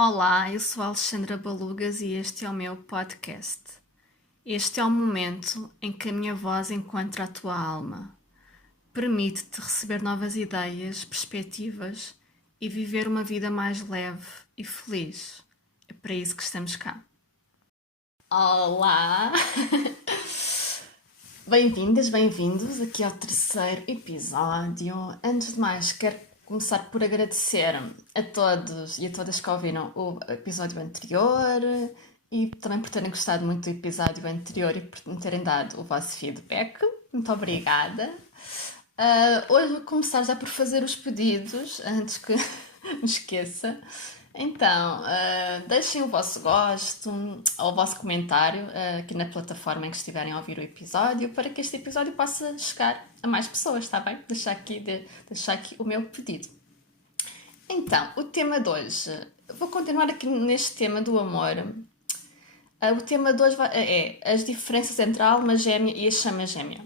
Olá, eu sou a Alexandra Balugas e este é o meu podcast. Este é o momento em que a minha voz encontra a tua alma. Permite-te receber novas ideias, perspectivas e viver uma vida mais leve e feliz. É para isso que estamos cá. Olá! Bem-vindas, bem-vindos aqui ao terceiro episódio. Antes de mais, quero começar por agradecer a todos e a todas que ouviram o episódio anterior e também por terem gostado muito do episódio anterior e por me terem dado o vosso feedback. Muito obrigada. Hoje vou começar já por fazer os pedidos, antes que me esqueça. Então, deixem o vosso gosto ou o vosso comentário aqui na plataforma em que estiverem a ouvir o episódio para que este episódio possa chegar a mais pessoas, está bem? Deixar aqui o meu pedido. Então, o tema de hoje, vou continuar aqui neste tema do amor. O tema de hoje é as diferenças entre a alma gêmea e a chama gêmea.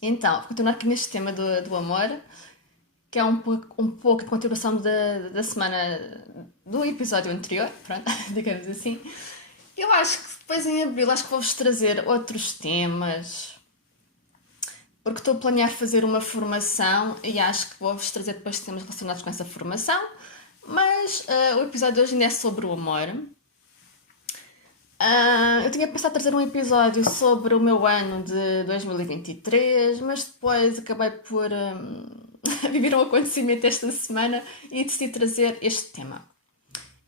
Então, vou continuar aqui neste tema do amor, que é um pouco a continuação da semana do episódio anterior, pronto, digamos assim. Eu acho que depois em abril vou-vos trazer outros temas, porque estou a planear fazer uma formação e acho que vou-vos trazer depois temas relacionados com essa formação, mas o episódio de hoje ainda é sobre o amor. Eu tinha pensado trazer um episódio sobre o meu ano de 2023, mas depois acabei por viver um acontecimento esta semana e decidi trazer este tema.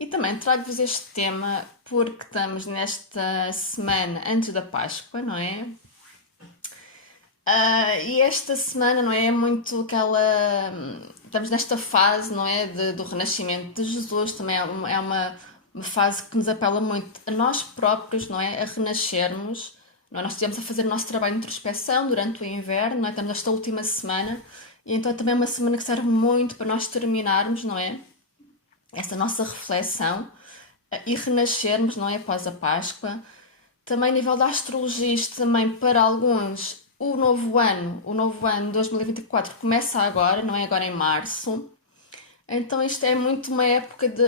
E também trago-vos este tema porque estamos nesta semana antes da Páscoa, não é? E esta semana, não é muito aquela... Estamos nesta fase, não é? Do renascimento de Jesus, também é uma fase que nos apela muito a nós próprios, não é? A renascermos. Não é? Nós estivemos a fazer o nosso trabalho de introspeção durante o inverno, não é? Estamos nesta última semana e então também é uma semana que serve muito para nós terminarmos, não é? Essa nossa reflexão e renascermos, não é? Após a Páscoa. Também a nível da astrologia, isto também para alguns, o novo ano 2024 começa agora, não é? Agora em março. Então isto é muito uma época de...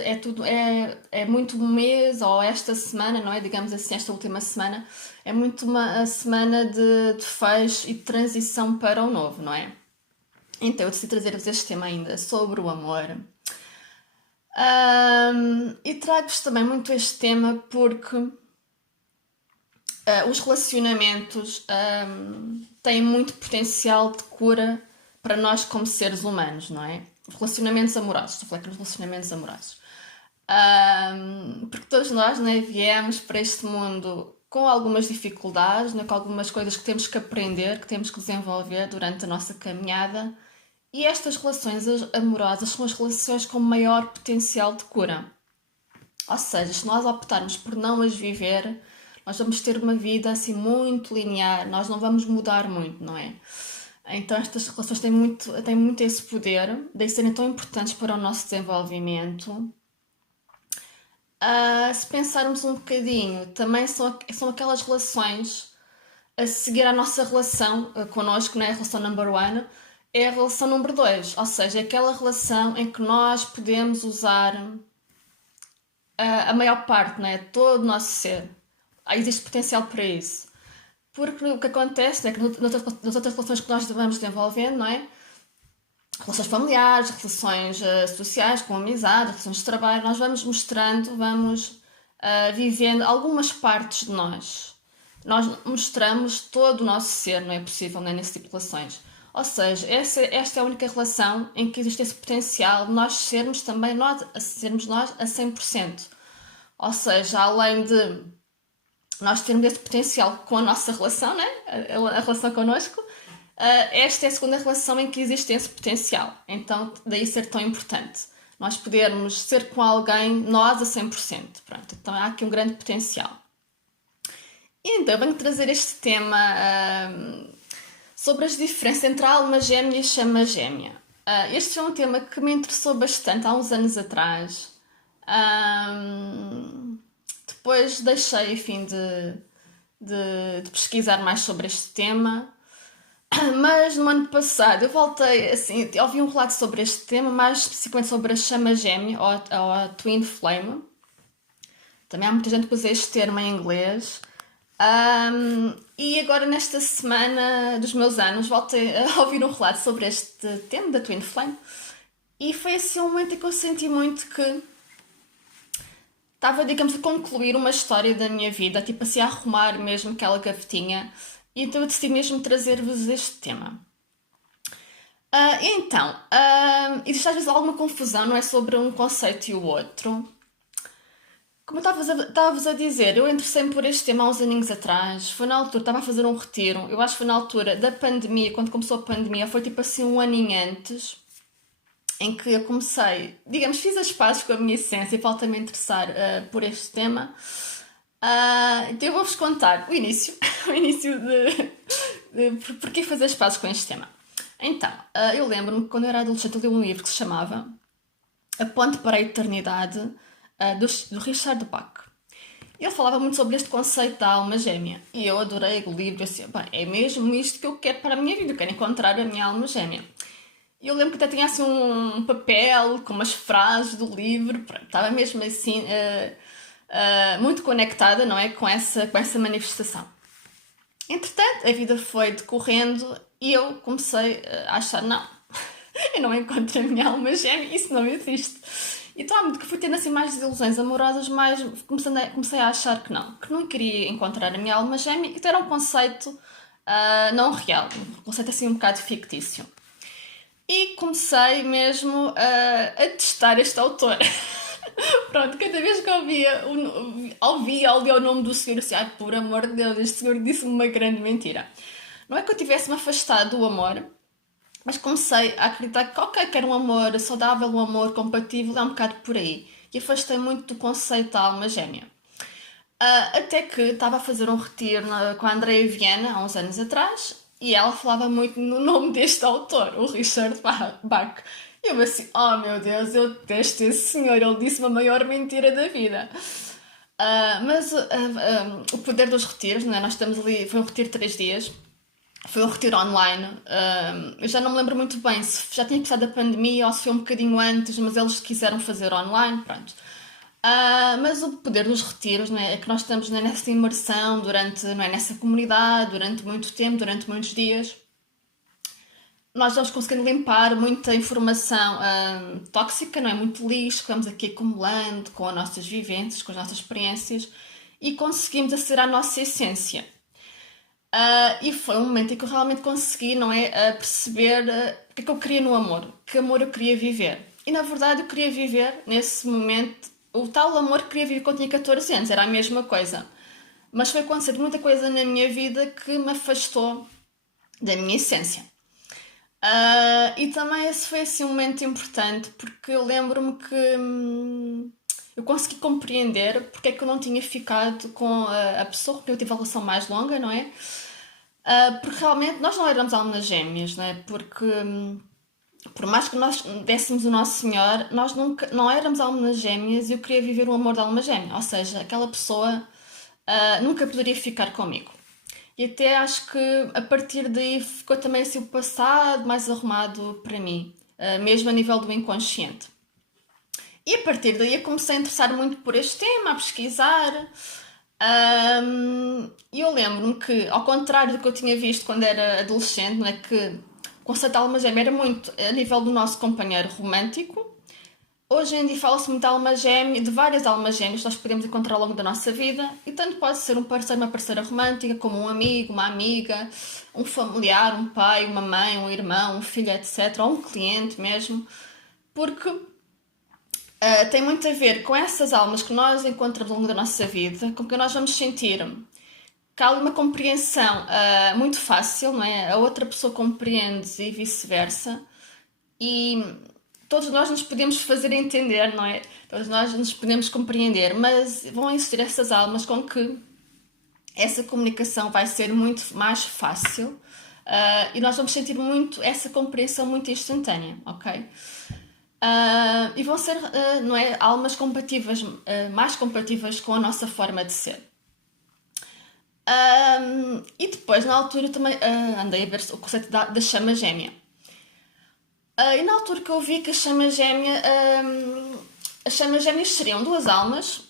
É muito mês, ou esta semana, não é? Digamos assim, esta última semana, é muito uma semana de fecho e de transição para o novo, não é? Então eu decidi trazer-vos este tema ainda sobre o amor. E trago-vos também muito este tema porque os relacionamentos têm muito potencial de cura para nós como seres humanos, não é? Relacionamentos amorosos, estou a falar aqui nos relacionamentos amorosos. Porque todos nós, não é, viemos para este mundo com algumas dificuldades, não é, com algumas coisas que temos que aprender, que temos que desenvolver durante a nossa caminhada. E estas relações amorosas são as relações com maior potencial de cura. Ou seja, se nós optarmos por não as viver, nós vamos ter uma vida assim muito linear, nós não vamos mudar muito, não é? Então estas relações têm muito esse poder de serem tão importantes para o nosso desenvolvimento. Se pensarmos um bocadinho, também são aquelas relações a seguir a nossa relação connosco, não é? A relação number one, é a relação número 2, ou seja, é aquela relação em que nós podemos usar a maior parte, não é? Todo o nosso ser. Existe potencial para isso. Porque o que acontece é que nas outras relações que nós vamos desenvolvendo, não é? Relações familiares, relações sociais, com amizade, relações de trabalho, nós vamos mostrando, vamos vivendo algumas partes de nós. Nós mostramos todo o nosso ser, não é possível, não é? Nesse tipo de relações. Ou seja, esta é a única relação em que existe esse potencial de nós sermos também nós a 100%. Ou seja, além de nós termos esse potencial com a nossa relação, né? A relação connosco, esta é a segunda relação em que existe esse potencial. Então, daí ser tão importante. Nós podermos ser com alguém, nós a 100%. Pronto, então há aqui um grande potencial. E então, venho trazer este tema sobre as diferenças entre a alma gêmea e a chama gêmea. Este é um tema que me interessou bastante há uns anos atrás. Depois deixei, enfim, de pesquisar mais sobre este tema. Mas no ano passado eu voltei, assim, ouvi um relato sobre este tema, mais especificamente sobre a chama gêmea, ou a Twin Flame. Também há muita gente que usa este termo em inglês. E agora, nesta semana dos meus anos, voltei a ouvir um relato sobre este tema da Twin Flame. E foi assim um momento em que eu senti muito que estava, digamos, a concluir uma história da minha vida, tipo assim, a arrumar mesmo aquela gavetinha. E então eu decidi mesmo trazer-vos este tema. Existe às vezes alguma confusão, não é? Sobre um conceito e o outro. Como eu estava-vos a dizer, eu interessei-me por este tema há uns aninhos atrás. Foi na altura, estava a fazer um retiro. Eu acho que foi na altura da pandemia, quando começou a pandemia, foi tipo assim um aninho antes, em que eu comecei, digamos, fiz as pazes com a minha essência e voltei-me a interessar por este tema. Então eu vou-vos contar o início, o início de porquê fazer as pazes com este tema. Então, eu lembro-me que quando eu era adolescente eu li um livro que se chamava A Ponte para a Eternidade, do Richard Bach. Ele falava muito sobre este conceito da alma gêmea e eu adorei o livro. Assim, bem, é mesmo isto que eu quero para a minha vida, eu quero encontrar a minha alma gêmea. E eu lembro que até tinha assim um papel com umas frases do livro, pronto, estava mesmo assim muito conectada, não é, com essa manifestação. Entretanto, a vida foi decorrendo e eu comecei a achar, não, eu não encontro a minha alma gêmea, isso não existe. Então, há muito que fui tendo assim mais desilusões amorosas, mas comecei a achar que não queria encontrar a minha alma gêmea e que era um conceito não real, um conceito assim um bocado fictício. E comecei mesmo a testar este autor. Pronto, cada vez que ouvia o nome do senhor, assim, ai, por amor de Deus, este senhor disse-me uma grande mentira. Não é que eu tivesse-me afastado do amor, mas comecei a acreditar que, ok, que era um amor saudável, um amor compatível, é um bocado por aí. E afastei muito do conceito da alma gêmea. Até que estava a fazer um retiro com a Andrea Viana, há uns anos atrás, e ela falava muito no nome deste autor, o Richard Bach. E eu assim, oh meu Deus, eu detesto esse senhor, ele disse-me a maior mentira da vida. O poder dos retiros, não é? Nós estamos ali, foi um retiro de 3 dias, foi um retiro online. Eu já não me lembro muito bem se já tinha começado a pandemia ou se foi um bocadinho antes, mas eles quiseram fazer online, pronto. Mas o poder dos retiros, não é? É que nós estamos, não é, nessa imersão durante, não é, nessa comunidade durante muito tempo, durante muitos dias. Nós vamos conseguindo limpar muita informação tóxica, não é? Muito lixo que vamos aqui acumulando com as nossas vivências, com as nossas experiências e conseguimos aceder à nossa essência. E foi um momento em que eu realmente consegui, não é, perceber o que é que eu queria no amor, que amor eu queria viver. E na verdade eu queria viver nesse momento o tal amor que queria viver quando tinha 14 anos, era a mesma coisa. Mas foi acontecendo muita coisa na minha vida que me afastou da minha essência. E também esse foi assim um momento importante porque eu lembro-me que eu consegui compreender porque é que eu não tinha ficado com a pessoa com quem eu tive a relação mais longa, não é? Porque realmente nós não éramos almas gêmeas, não é? Porque por mais que nós dessemos o Nosso Senhor, nós nunca, não éramos almas gêmeas e eu queria viver o amor da alma gêmea. Ou seja, aquela pessoa nunca poderia ficar comigo. E até acho que a partir daí ficou também assim o passado mais arrumado para mim, mesmo a nível do inconsciente. E a partir daí eu comecei a interessar muito por este tema, a pesquisar. E eu lembro-me que, ao contrário do que eu tinha visto quando era adolescente, não é, que o conceito de alma gêmea era muito a nível do nosso companheiro romântico. Hoje em dia fala-se muito de alma gêmea, de várias almas gêmeas que nós podemos encontrar ao longo da nossa vida, e tanto pode ser um parceiro, uma parceira romântica, como um amigo, uma amiga, um familiar, um pai, uma mãe, um irmão, um filho, etc., ou um cliente mesmo, porque tem muito a ver com essas almas que nós encontramos ao longo da nossa vida, com que nós vamos sentir que há ali uma compreensão muito fácil, não é? A outra pessoa compreende e vice-versa, e todos nós nos podemos fazer entender, não é? Todos nós nos podemos compreender, mas vão existir essas almas com que essa comunicação vai ser muito mais fácil e nós vamos sentir muito essa compreensão muito instantânea, ok? E vão ser, não é, almas compatíveis, mais compatíveis com a nossa forma de ser. E depois, na altura, eu também andei a ver o conceito da chama gêmea. E na altura que eu vi que a chama gêmea, as chamas gêmeas seriam duas almas,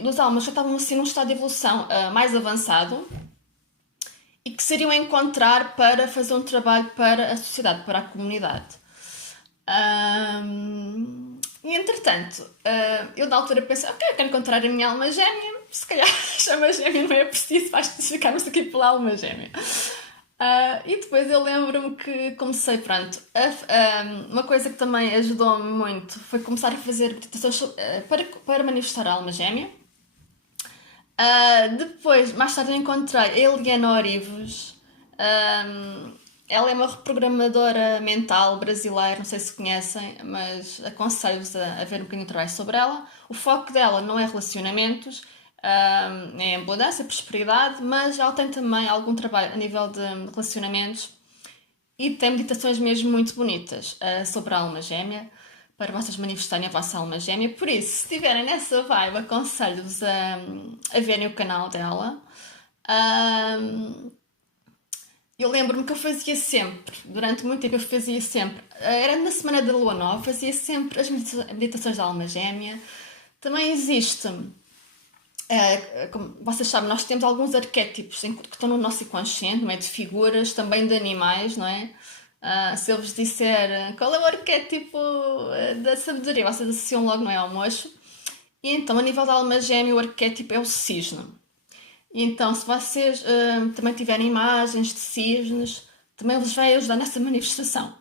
duas almas que estavam assim num estado de evolução mais avançado e que seriam a encontrar para fazer um trabalho para a sociedade, para a comunidade. E entretanto, eu na altura pensei, ok, eu quero encontrar a minha alma gêmea, se calhar a chama gêmea não é preciso, basta ficarmos aqui pela alma gêmea. E depois eu lembro-me que comecei, pronto, uma coisa que também ajudou-me muito foi começar a fazer meditações para manifestar a alma gêmea. Depois, mais tarde, eu encontrei a Eliana Orivos. Ela é uma reprogramadora mental brasileira, não sei se conhecem, mas aconselho-vos a ver um bocadinho de trabalho sobre ela. O foco dela não é relacionamentos, é abundância, prosperidade, mas ela tem também algum trabalho a nível de relacionamentos e tem meditações mesmo muito bonitas sobre a alma gêmea, para vocês manifestarem a vossa alma gêmea. Por isso, se estiverem nessa vibe, aconselho-vos a verem o canal dela. Eu lembro-me que eu fazia sempre, durante muito tempo eu fazia sempre, era na semana da lua nova, fazia sempre as meditações da alma gêmea. Também existe, como vocês sabem, nós temos alguns arquétipos que estão no nosso inconsciente, não é? De figuras, também de animais, não é? Se eu vos disser qual é o arquétipo da sabedoria, vocês associam logo, não é, ao mocho. E então, a nível da alma gêmea, o arquétipo é o cisne. E então, se vocês também tiverem imagens de cisnes, também vos vai ajudar nessa manifestação.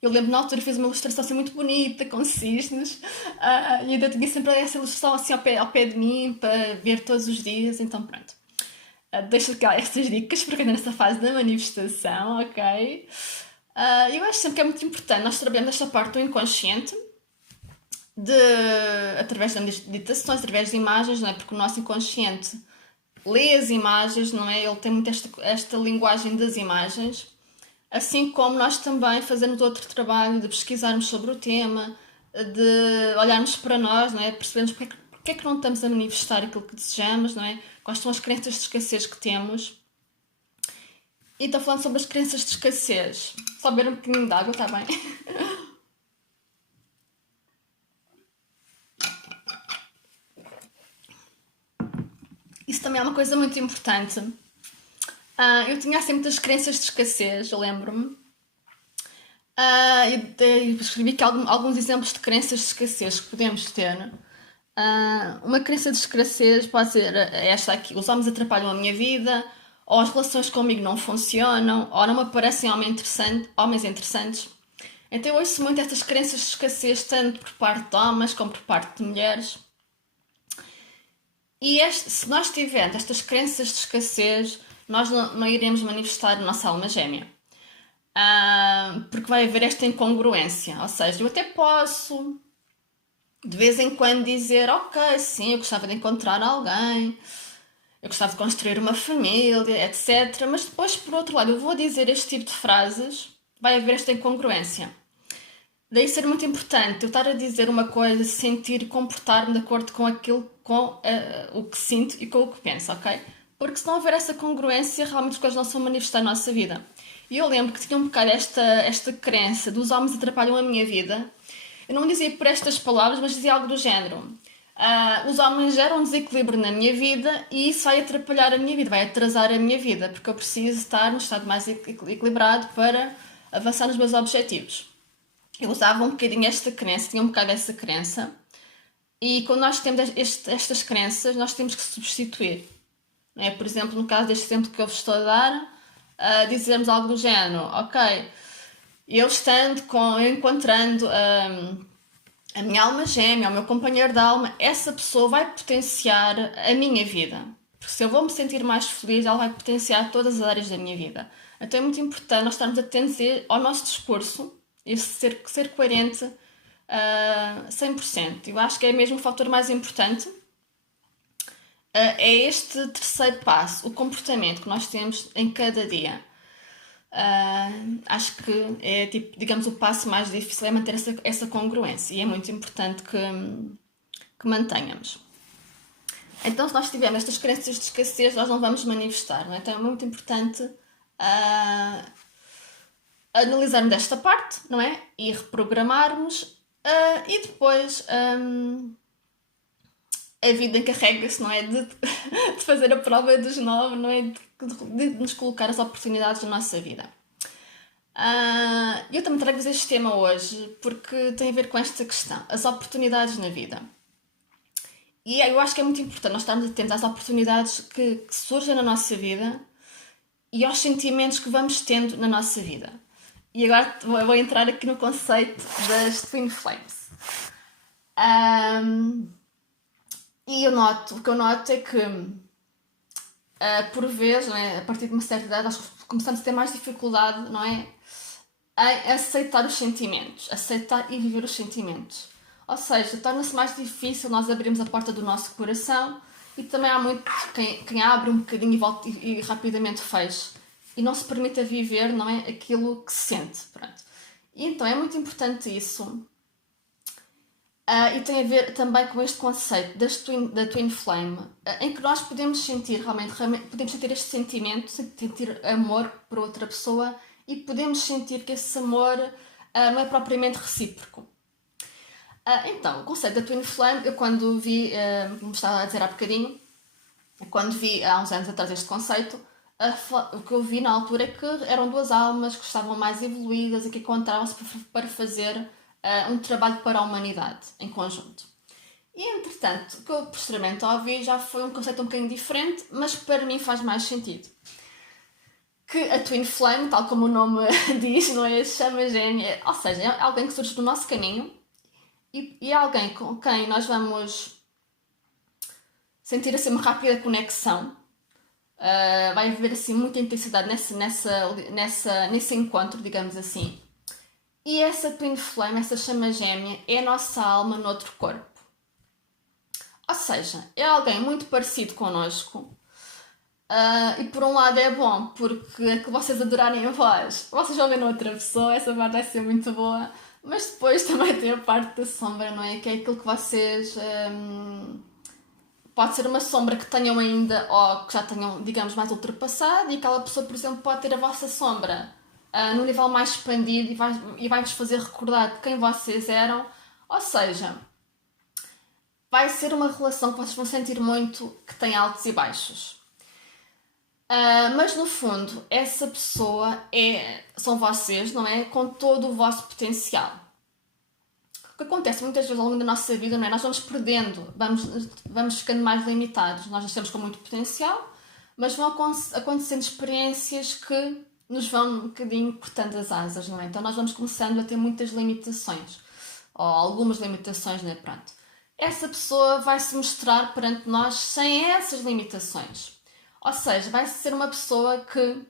Eu lembro na altura fiz uma ilustração assim muito bonita com cisnes e ainda tinha sempre essa ilustração assim ao pé de mim para ver todos os dias, então pronto. Deixo aqui estas dicas para quem está nessa fase da manifestação, ok? Eu acho sempre que é muito importante nós trabalhamos esta parte do inconsciente através das meditações, através de imagens, não é? Porque o nosso inconsciente lê as imagens, não é? Ele tem muito esta linguagem das imagens, assim como nós também fazemos outro trabalho de pesquisarmos sobre o tema, de olharmos para nós, não é? Percebermos porque é que não estamos a manifestar aquilo que desejamos, não é? Quais são as crenças de escassez que temos. E estou falando sobre as crenças de escassez. Só beber um bocadinho de água, está bem? Isso também é uma coisa muito importante. Eu tinha assim muitas crenças de escassez, eu lembro-me. Eu escrevi aqui alguns exemplos de crenças de escassez que podemos ter. Uma crença de escassez pode ser esta aqui: os homens atrapalham a minha vida, ou as relações comigo não funcionam, ou não me aparecem homens interessantes. Então eu ouço muito estas crenças de escassez, tanto por parte de homens como por parte de mulheres. E se nós tivermos estas crenças de escassez, nós não iremos manifestar a nossa alma gêmea. Porque vai haver esta incongruência. Ou seja, eu até posso, de vez em quando, dizer: ok, sim, eu gostava de encontrar alguém, eu gostava de construir uma família, etc. Mas depois, por outro lado, eu vou dizer este tipo de frases, vai haver esta incongruência. Daí ser muito importante eu estar a dizer uma coisa, sentir e comportar-me de acordo com aquilo, com o que sinto e com o que penso, ok? Porque se não houver essa congruência, realmente as coisas não são manifestar na nossa vida. E eu lembro que tinha um bocado esta crença dos homens atrapalham a minha vida. Eu não dizia por estas palavras, mas dizia algo do género. Os homens geram um desequilíbrio na minha vida e isso vai atrapalhar a minha vida, vai atrasar a minha vida, porque eu preciso estar num estado mais equilibrado para avançar nos meus objetivos. Eu usava um bocadinho esta crença, tinha um bocado essa crença, e quando nós temos estas crenças, nós temos que substituir. Não é? Por exemplo, no caso deste exemplo que eu vos estou a dar, dizermos algo do género: ok, eu encontrando a minha alma gêmea, o meu companheiro de alma, essa pessoa vai potenciar a minha vida. Porque se eu vou me sentir mais feliz, ela vai potenciar todas as áreas da minha vida. Então é muito importante nós estarmos atentos ao nosso discurso e ser coerente 100%. Eu acho que é mesmo o fator mais importante. É este terceiro passo, o comportamento que nós temos em cada dia. Acho que é, tipo, digamos, o passo mais difícil é manter essa congruência e é muito importante que mantenhamos. Então, se nós tivermos estas crenças de escassez, nós não vamos manifestar, não é? Então é muito importante ah, analisarmos esta parte, não é? E reprogramarmos e depois a vida encarrega-se, não é? De fazer a prova dos 9, não é? De nos colocar as oportunidades na nossa vida. Eu também trago-vos este tema hoje porque tem a ver com esta questão, as oportunidades na vida. E eu acho que é muito importante nós estarmos atentos às oportunidades que surgem na nossa vida e aos sentimentos que vamos tendo na nossa vida. E agora vou entrar aqui no conceito das Twin Flames. E o que eu noto é que, por vezes, não é, a partir de uma certa idade, nós começamos a ter mais dificuldade, não é, em aceitar os sentimentos, aceitar e viver os sentimentos. Ou seja, torna-se mais difícil nós abrirmos a porta do nosso coração e também há muito quem abre um bocadinho e volta e rapidamente fecha e não se permite a viver, não é, aquilo que se sente. Pronto. E então é muito importante isso. E tem a ver também com este conceito da Twin Flame, em que nós podemos sentir realmente podemos sentir este sentimento, sentir amor por outra pessoa e podemos sentir que esse amor não é propriamente recíproco. Então, o conceito da Twin Flame, eu quando vi, como estava a dizer há bocadinho, quando vi há uns anos atrás este conceito, o que eu vi na altura é que eram duas almas que estavam mais evoluídas e que encontravam-se para fazer um trabalho para a humanidade em conjunto. E entretanto, o que eu posteriormente ouvi já foi um conceito um bocadinho diferente, mas para mim faz mais sentido. Que a Twin Flame, tal como o nome diz, não é? Chama gêmea, ou seja, é alguém que surge do nosso caminho e é alguém com quem nós vamos sentir assim uma rápida conexão. Vai haver assim muita intensidade nesse encontro, digamos assim. E essa Twin Flame, essa chama gêmea, é a nossa alma noutro corpo. Ou seja, é alguém muito parecido connosco. E por um lado é bom, porque é que vocês adorarem a voz. Vocês vão ver noutra pessoa, essa parte vai ser muito boa. Mas depois também tem a parte da sombra, não é? Que é aquilo que vocês... pode ser uma sombra que tenham ainda, ou que já tenham, digamos, mais ultrapassado. E aquela pessoa, por exemplo, pode ter a vossa sombra num nível mais expandido e vai-vos fazer recordar de quem vocês eram. Ou seja, vai ser uma relação que vocês vão sentir muito que tem altos e baixos. Mas no fundo, essa pessoa são vocês, não é? Com todo o vosso potencial. O que acontece muitas vezes ao longo da nossa vida, não é? Nós vamos perdendo, vamos ficando mais limitados. Nós nascemos com muito potencial, mas vão acontecendo experiências que nos vão um bocadinho cortando as asas, não é? Então nós vamos começando a ter muitas limitações, ou algumas limitações, não é? Pronto. Essa pessoa vai se mostrar perante nós sem essas limitações. Ou seja, vai ser uma pessoa que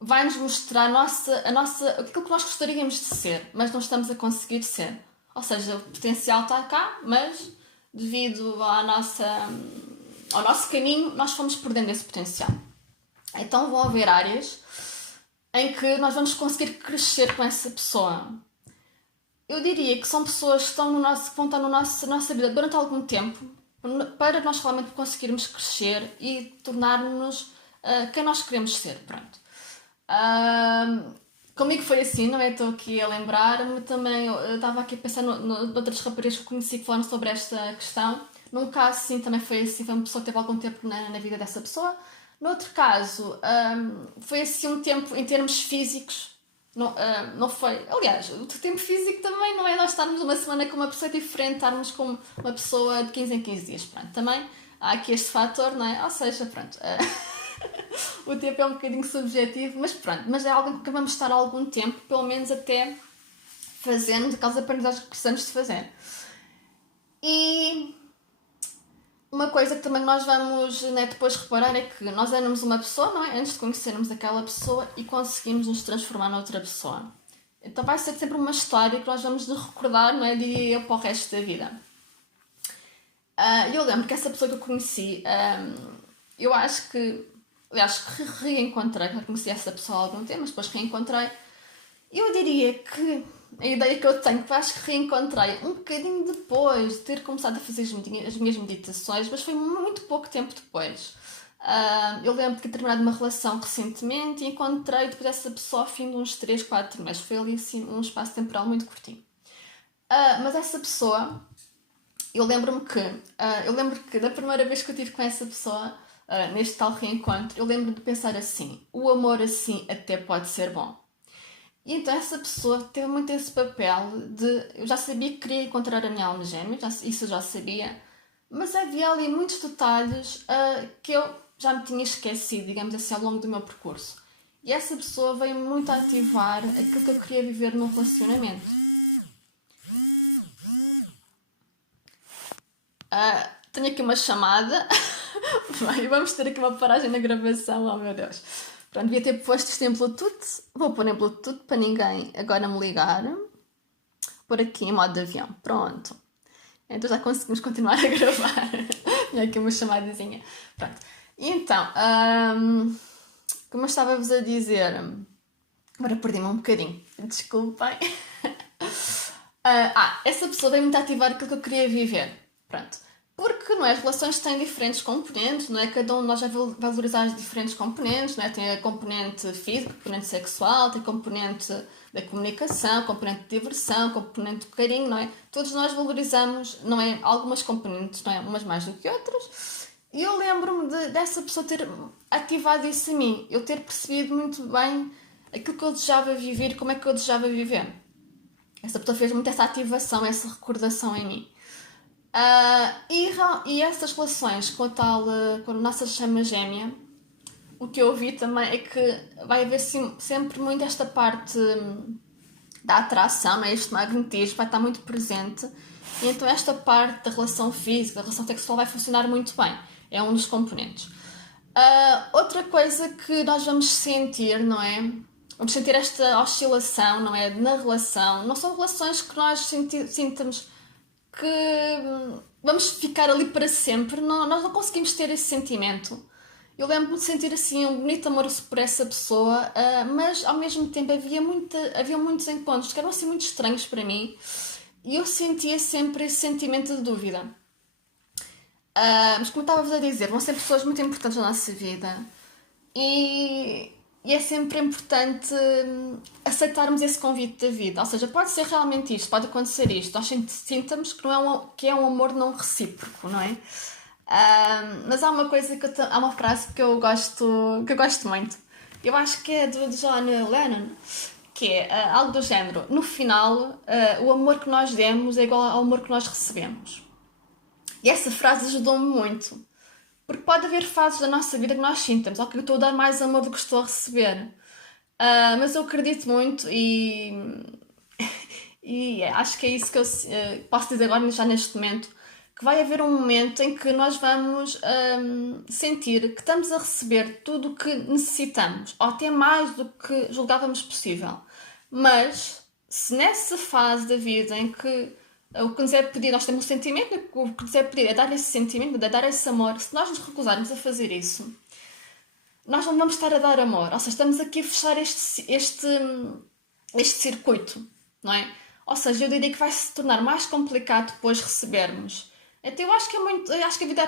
vai nos mostrar aquilo que nós gostaríamos de ser, mas não estamos a conseguir ser. Ou seja, o potencial está cá, mas devido ao nosso caminho, nós fomos perdendo esse potencial. Então vão haver áreas em que nós vamos conseguir crescer com essa pessoa. Eu diria que são pessoas que vão estar na nossa vida durante algum tempo, para nós realmente conseguirmos crescer e tornar-nos quem nós queremos ser. Pronto. Comigo foi assim, não é? Estou aqui a lembrar-me. Também eu estava aqui a pensar noutras raparigas que conheci que falaram sobre esta questão. Num caso, sim, também foi assim. Foi uma pessoa que teve algum tempo na vida dessa pessoa. Noutro caso, foi assim um tempo em termos físicos. Não foi. Aliás, o tempo físico também não é nós estarmos uma semana com uma pessoa diferente, estarmos com uma pessoa de 15 em 15 dias. Pronto, também há aqui este fator, não é? Ou seja, pronto. O tempo é um bocadinho subjetivo, mas pronto. Mas é algo que vamos estar algum tempo, pelo menos até fazermos aquelas aprendizagens que precisamos de fazer. E uma coisa que também nós vamos, né, depois reparar é que nós éramos uma pessoa, não é? Antes de conhecermos aquela pessoa e conseguimos nos transformar noutra pessoa. Então vai ser sempre uma história que nós vamos nos recordar, não é? Diria eu, para o resto da vida. Eu lembro que essa pessoa que eu conheci, eu acho que reencontrei, eu conheci essa pessoa há algum tempo, mas depois reencontrei. Eu diria que a ideia que eu tenho, que eu acho que reencontrei um bocadinho depois de ter começado a fazer as minhas meditações, mas foi muito pouco tempo depois. Eu lembro de ter terminado uma relação recentemente e encontrei depois essa pessoa ao fim de uns 3, 4 meses. Foi ali assim um espaço temporal muito curtinho. Mas essa pessoa, eu lembro que da primeira vez que eu estive com essa pessoa, neste tal reencontro, eu lembro de pensar assim: o amor assim até pode ser bom. E então essa pessoa teve muito esse papel de... Eu já sabia que queria encontrar a minha alma gêmea, isso eu já sabia, mas havia ali muitos detalhes que eu já me tinha esquecido, digamos assim, ao longo do meu percurso. E essa pessoa veio muito a ativar aquilo que eu queria viver num relacionamento. Tenho aqui uma chamada. Vai, vamos ter aqui uma paragem na gravação, oh meu Deus. Pronto, devia ter posto isto em Bluetooth. Vou pôr em Bluetooth para ninguém agora me ligar. Por aqui em modo de avião. Pronto. Então já conseguimos continuar a gravar. Tinha aqui uma chamadazinha. Pronto. E então, como eu estava-vos a dizer... Agora perdi-me um bocadinho. Desculpem. Essa pessoa veio-me ativar aquilo que eu queria viver. Pronto. Porque, não é, as relações têm diferentes componentes, não é? Cada um de nós vai valorizar as diferentes componentes, não é? Tem a componente física, a componente sexual, tem a componente da comunicação, a componente de diversão, a componente do carinho, não é? Todos nós valorizamos, não é? Algumas componentes, não é? Umas mais do que outras. E eu lembro-me dessa pessoa ter ativado isso em mim. Eu ter percebido muito bem aquilo que eu desejava viver e como é que eu desejava viver. Essa pessoa fez muito essa ativação, essa recordação em mim. E essas relações com com a nossa chama gêmea, o que eu vi também é que vai haver sempre muito esta parte da atração, né? Este magnetismo vai estar muito presente, e então esta parte da relação física, da relação sexual vai funcionar muito bem, é um dos componentes. Outra coisa que nós vamos sentir, não é? Vamos sentir esta oscilação, não é? Na relação, não são relações que nós sintamos que vamos ficar ali para sempre. Nós não conseguimos ter esse sentimento. Eu lembro-me de sentir assim um bonito amor por essa pessoa, mas ao mesmo tempo havia muitos encontros que eram assim muito estranhos para mim e eu sentia sempre esse sentimento de dúvida. Mas como estava-vos a dizer, vão ser pessoas muito importantes na nossa vida e é sempre importante aceitarmos esse convite da vida. Ou seja, pode ser realmente isto, pode acontecer isto. Nós sintamos que é um amor não recíproco, não é? Mas há uma coisa há uma frase que eu gosto muito. Eu acho que é do John Lennon, que é algo do género: no final, o amor que nós demos é igual ao amor que nós recebemos. E essa frase ajudou-me muito. Porque pode haver fases da nossa vida que nós sintamos, ok, eu estou a dar mais amor do que estou a receber. Mas eu acredito muito e acho que é isso que eu posso dizer agora, já neste momento, que vai haver um momento em que nós vamos sentir que estamos a receber tudo o que necessitamos, ou até mais do que julgávamos possível. Mas, se nessa fase da vida em que o que nos é pedido, nós temos um sentimento, o que nos é pedido é dar esse sentimento, é dar esse amor, se nós nos recusarmos a fazer isso, nós não vamos estar a dar amor. Ou seja, estamos aqui a fechar este circuito, não é? Ou seja, eu diria que vai se tornar mais complicado depois recebermos. Então eu acho que acho que a vida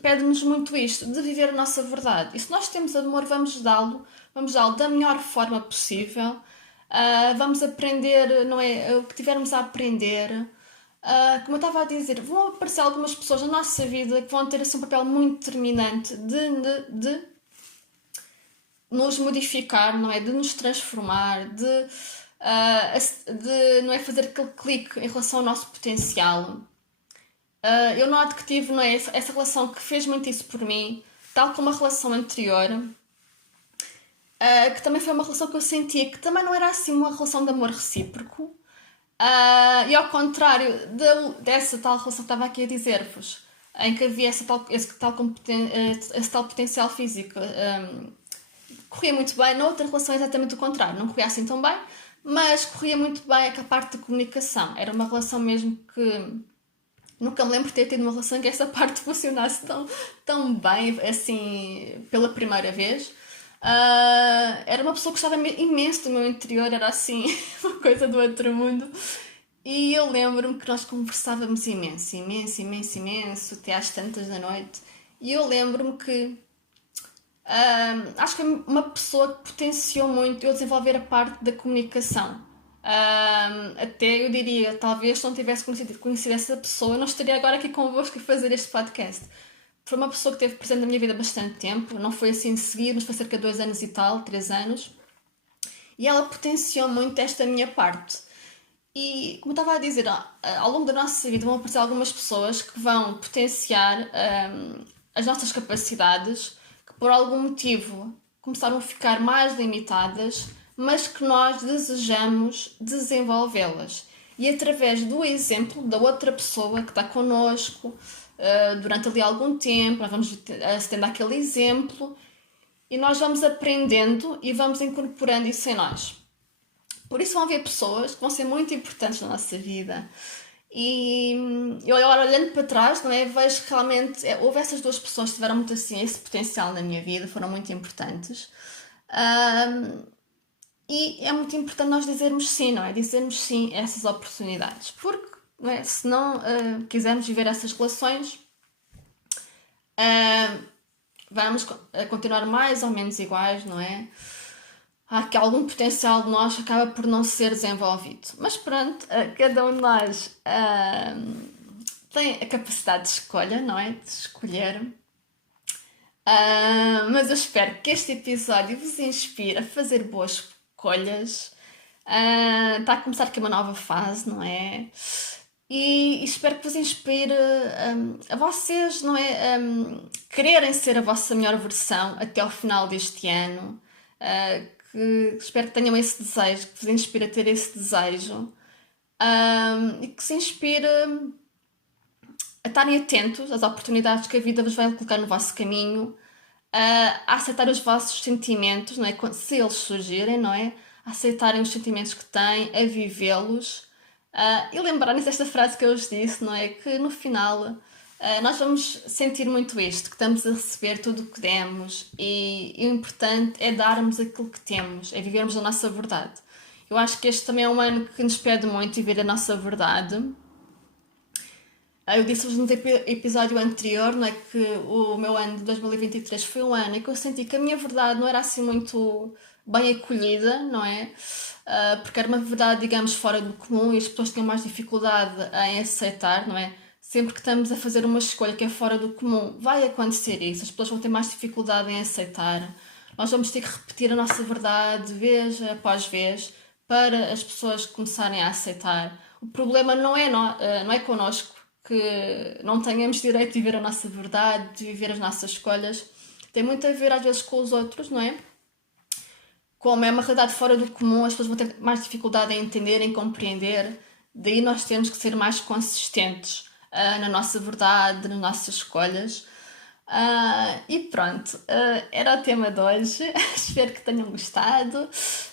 pede-nos muito isto, de viver a nossa verdade. E se nós temos amor, vamos dá-lo da melhor forma possível. Vamos aprender, não é? O que tivermos a aprender. Como eu estava a dizer, vão aparecer algumas pessoas na nossa vida que vão ter assim, um papel muito determinante de nos modificar, não é? De nos transformar, de não é? Fazer aquele clique em relação ao nosso potencial. Eu noto que tive, não é? Essa relação que fez muito isso por mim, tal como a relação anterior. Que também foi uma relação que eu sentia que também não era assim uma relação de amor recíproco. E ao contrário dessa tal relação que estava aqui a dizer-vos, em que havia esse tal potencial físico, corria muito bem. Na outra relação é exatamente o contrário, não corria assim tão bem, mas corria muito bem a parte de comunicação. Era uma relação mesmo que nunca me lembro de ter tido uma relação em que essa parte funcionasse tão bem, assim, pela primeira vez. Era uma pessoa que gostava imenso do meu interior, era assim, uma coisa do outro mundo. E eu lembro-me que nós conversávamos imenso, imenso, imenso, imenso, até às tantas da noite. E eu lembro-me que acho que é uma pessoa que potenciou muito eu desenvolver a parte da comunicação. Até eu diria, talvez se não tivesse conhecido essa pessoa, eu não estaria agora aqui convosco a fazer este podcast. Foi uma pessoa que esteve presente na minha vida há bastante tempo, não foi assim de seguir, mas foi cerca de 2 anos e tal, 3 anos. E ela potenciou muito esta minha parte. E, como eu estava a dizer, ao longo da nossa vida vão aparecer algumas pessoas que vão potenciar as nossas capacidades, que por algum motivo começaram a ficar mais limitadas, mas que nós desejamos desenvolvê-las. E através do exemplo da outra pessoa que está connosco, durante ali algum tempo, nós vamos acedendo àquele exemplo e nós vamos aprendendo e vamos incorporando isso em nós. Por isso vão haver pessoas que vão ser muito importantes na nossa vida. E eu agora olhando para trás, não é, vejo que realmente houve essas duas pessoas que tiveram muito assim esse potencial na minha vida, foram muito importantes. E é muito importante nós dizermos sim, não é? Dizermos sim a essas oportunidades. Porque, não é, se não quisermos viver essas relações, vamos continuar mais ou menos iguais, não é? Há que algum potencial de nós acaba por não ser desenvolvido. Mas pronto, cada um de nós tem a capacidade de escolha, não é? De escolher. Mas eu espero que este episódio vos inspire a fazer boas escolhas. Está a começar aqui uma nova fase, não é? E espero que vos inspire a vocês, não é? Quererem ser a vossa melhor versão até ao final deste ano. Que espero que tenham esse desejo, que vos inspire a ter esse desejo e que se inspire a estarem atentos às oportunidades que a vida vos vai colocar no vosso caminho, a aceitar os vossos sentimentos, não é? Se eles surgirem, não é? A aceitarem os sentimentos que têm, a vivê-los e lembrarem-se desta frase que eu vos disse, não é? Que no final nós vamos sentir muito isto, que estamos a receber tudo o que demos e o importante é darmos aquilo que temos, é vivermos a nossa verdade. Eu acho que este também é um ano que nos pede muito viver a nossa verdade. Eu disse-vos no episódio anterior, não é, que o meu ano de 2023 foi um ano em que eu senti que a minha verdade não era assim muito bem acolhida, não é? Porque era uma verdade, digamos, fora do comum e as pessoas tinham mais dificuldade em aceitar, não é? Sempre que estamos a fazer uma escolha que é fora do comum, vai acontecer isso. As pessoas vão ter mais dificuldade em aceitar. Nós vamos ter que repetir a nossa verdade vez após vez para as pessoas começarem a aceitar. O problema não é connosco que não tenhamos direito de viver a nossa verdade, de viver as nossas escolhas. Tem muito a ver às vezes com os outros, não é? Como é uma realidade fora do comum, as pessoas vão ter mais dificuldade em entender, em compreender. Daí nós temos que ser mais consistentes na nossa verdade, nas nossas escolhas. E pronto, era o tema de hoje. Espero que tenham gostado.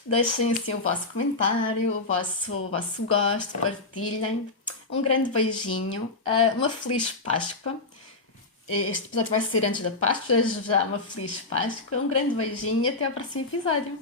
Deixem assim o vosso comentário, o vosso gosto, partilhem. Um grande beijinho, uma feliz Páscoa. Este episódio vai ser antes da Páscoa, já uma feliz Páscoa. Um grande beijinho e até ao próximo episódio.